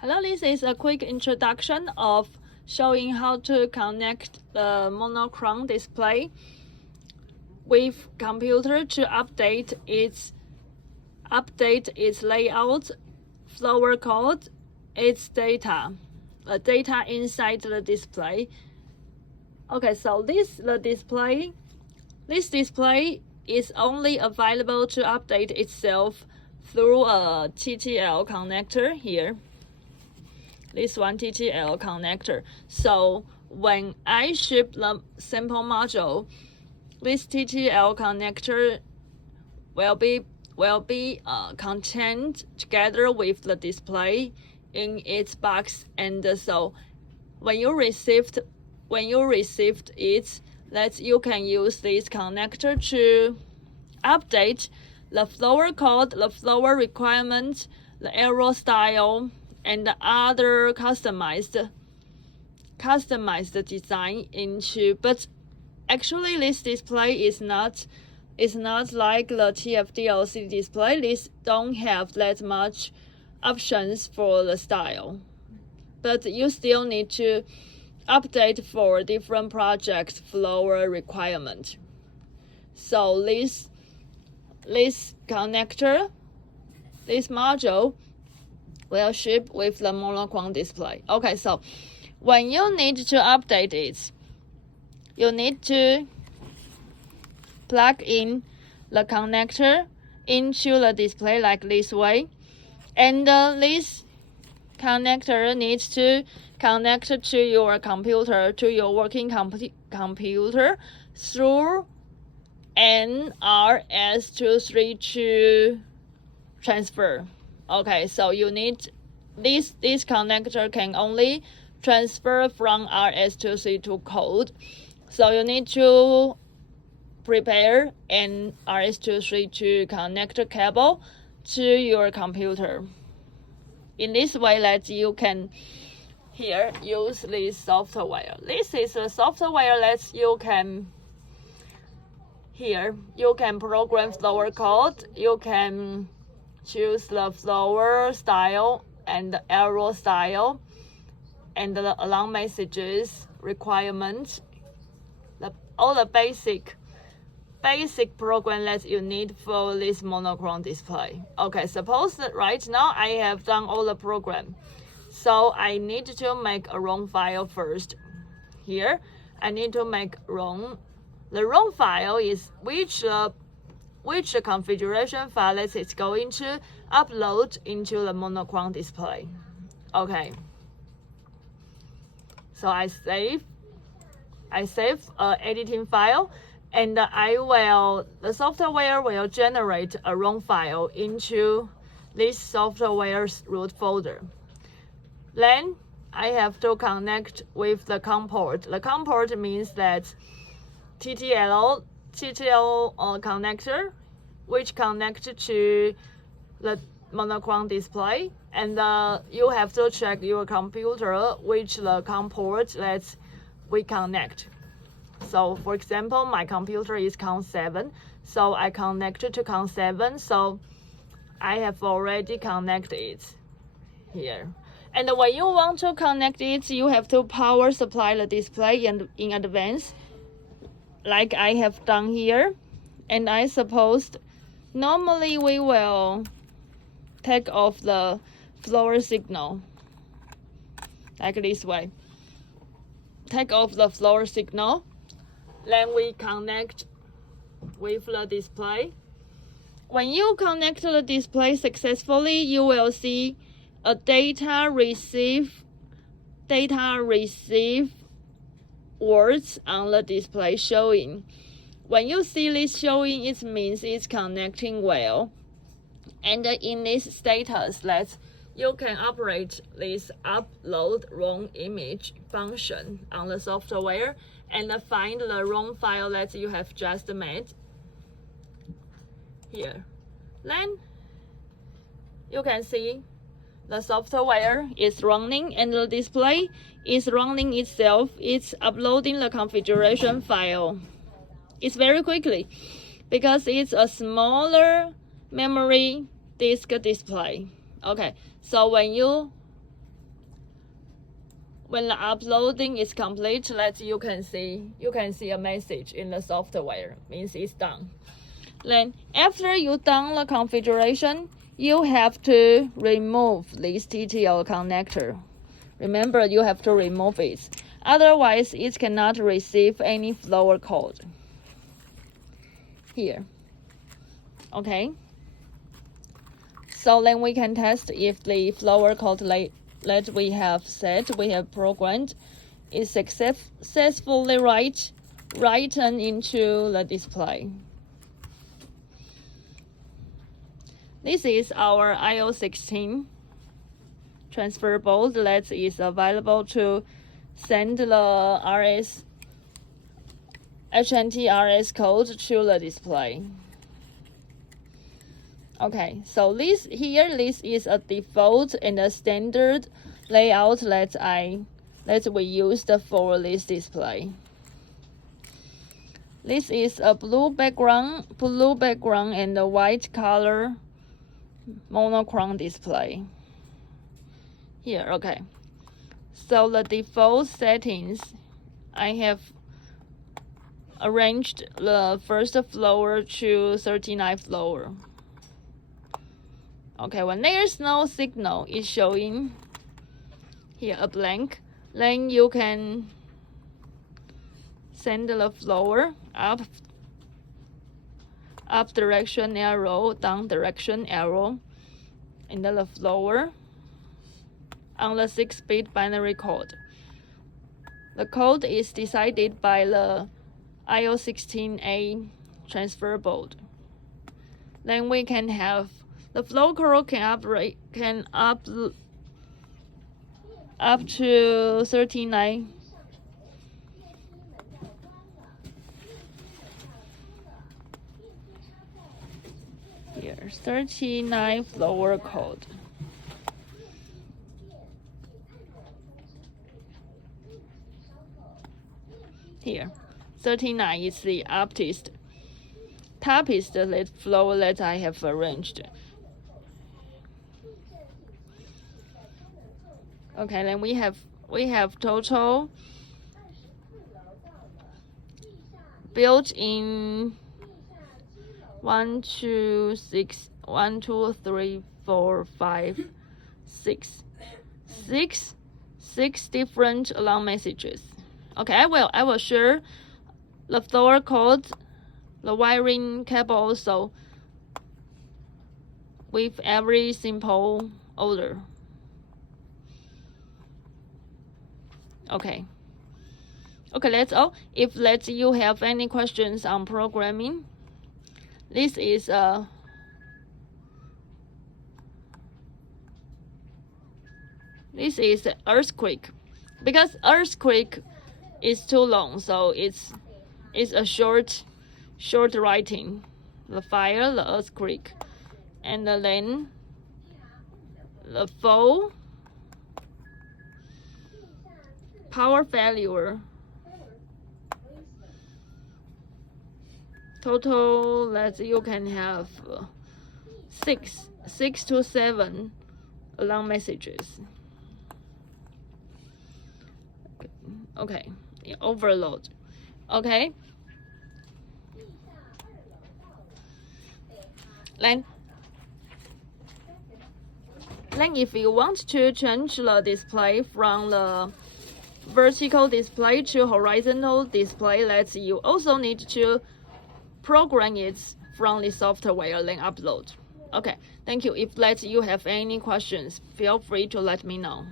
Hello, this is a quick introduction of showing how to connect the monochrome display with computer to update its layout, flower code, its data, the data inside the display. Okay, so this display is only available to update itself through a TTL connector here. This one TTL connector. So when I ship the sample module, this TTL connector will be contained together with the display in its box, and so when you received it, that you can use this connector to update the flower code, the flower requirement, the arrow style, and the other customized design into. But actually, this display is not like the TFT-LCD display. This don't have that much options for the style, but you still need to update for different project flower requirement. So this connector, this module will ship with the monochrome display. Okay, so when you need to update it, you need to plug in the connector into the display like this way, and this connector needs to connect to your computer, to your working computer through an RS-232 transfer. Okay, so you need this connector can only transfer from RS-232 code. So you need to prepare an RS-232 connector cable to your computer. In this way, that you can here use this software. This is a software that you can program flower code. You can choose the flower style and the arrow style and the along messages requirements, all the basic program that you need for this monochrome display. Okay, suppose that right now I have done all the program, so I need to make a ROM file first. Here I need to make ROM. The ROM file is which configuration file that it's going to upload into the monochrome display. Okay, so I save editing file, and the software will generate a ROM file into this software's root folder. Then I have to connect with the COM port. The COM port means that TTL connector, which connects to the monochrome display, and you have to check your computer which the COM port that we connect. So for example, my computer is COM7, so I connected to COM7, so I have already connected it here. And when you want to connect it, you have to power supply the display in advance, like I have done here. And I suppose normally we will take off the flower signal like this way. Take off the flower signal, then we connect with the display. When you connect the display successfully, you will see a data receive words on the display showing. When you see this showing, it means it's connecting well. And in this status, that you can operate this upload ROM image function on the software and find the ROM file that you have just made here. Then you can see the software is running and the display is running itself. It's uploading the configuration file. It's very quickly because it's a smaller memory disk display. Okay, so when you when the uploading is complete, you can see a message in the software, means it's done. Then after you done the configuration, you have to remove this TTL connector. Remember, you have to remove it. Otherwise, it cannot receive any flower code. Here. Okay. So then we can test if the flower code that we have programmed is successfully written into the display. This is our IO16 transfer board that is available to send the HNT-RS code to the display. Okay, so this is a default and a standard layout that we used for this display. This is a blue background and a white color monochrome display. Here, okay. So the default settings, I have arranged the first flower to 39 flower. Okay, when there's no signal, it's showing here a blank. Then you can send the flower up direction arrow, down direction arrow, and the flower on the 6-bit binary code. The code is decided by the IO16A transfer board. Then we can have the flow curve can up to 39. Here, 39 flower code. Here, 39 is the uptest, toppest flower that I have arranged. Okay, then we have total built in 1, 2, 6, 1, 2, 3, 4, 5, 6, 6 different alarm messages. Okay, I will share the floor code, the wiring cable also with every simple order. Okay, that's all. If you have any questions on programming, this is earthquake, because earthquake is too long, so it's a short writing. The fire, the earthquake, and then the fall, power failure, total that you can have 6 to 7 alarm messages. Okay, overload. Okay, then if you want to change the display from the vertical display to horizontal display, you also need to program it from the software, then upload. Okay, thank you. If you have any questions, feel free to let me know.